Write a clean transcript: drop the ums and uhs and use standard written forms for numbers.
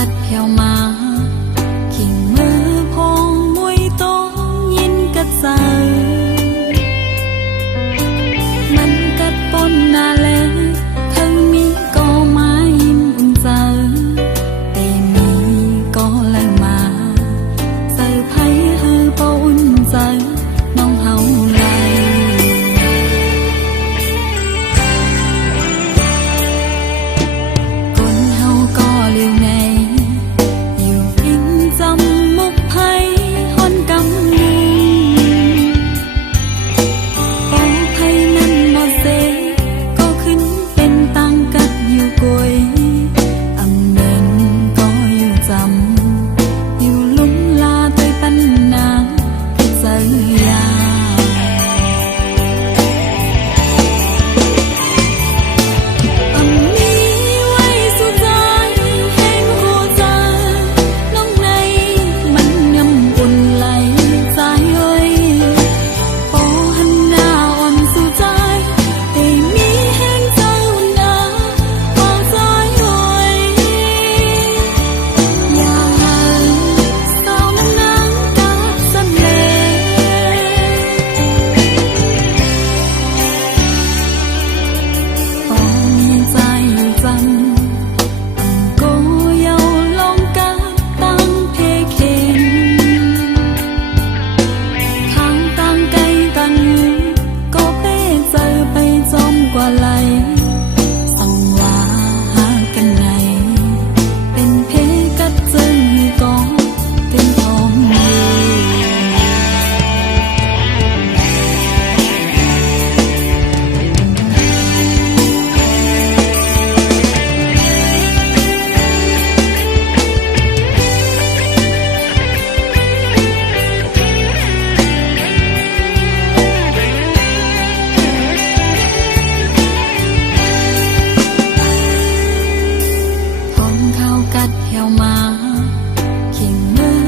กัดแผ่วมาขิงมือพองมวยโตยินกัดเซามันกัดปนนาแลทั้งมีก็มายินอุ่นเจอแต่มีก็แล้วมาเซอร์ไพรส์ฮือบ่อุ่นเจอน้องเฮาไหลคนเฮาก็เลี้ยวในอยู่พินจำมุกไผฮอนกำนึงปองไผนั้นบ่เสก็ขึ้นเป็นตังกัดอยู่กวยอำเนินก็อยู่จำอยู่ลุ่มลาต้วยปันนางคือเจอยาอันนี้ไว้สุดใจแห่งหัวใจน้องในมันยำอุ่นไหลใจเอ้ยปอหันหน้าอ่อนสู่ใจให้มีแห่งใจอุ่นอาปอใจเอ้ยอย่าให้สาวน้ำนางกัดสำเร็จปอมีใจอยู่จำก็เยาลองกัดตั้งเพเคนทางต่างไกลต่างอยู่ก็เป้เจอไปจอมกว่าไหลสั่งว่าหากันไหนเป็นเพกัดเจอก็เป็นทองอยู่ของเขากัดแผ่วมาขิงมือ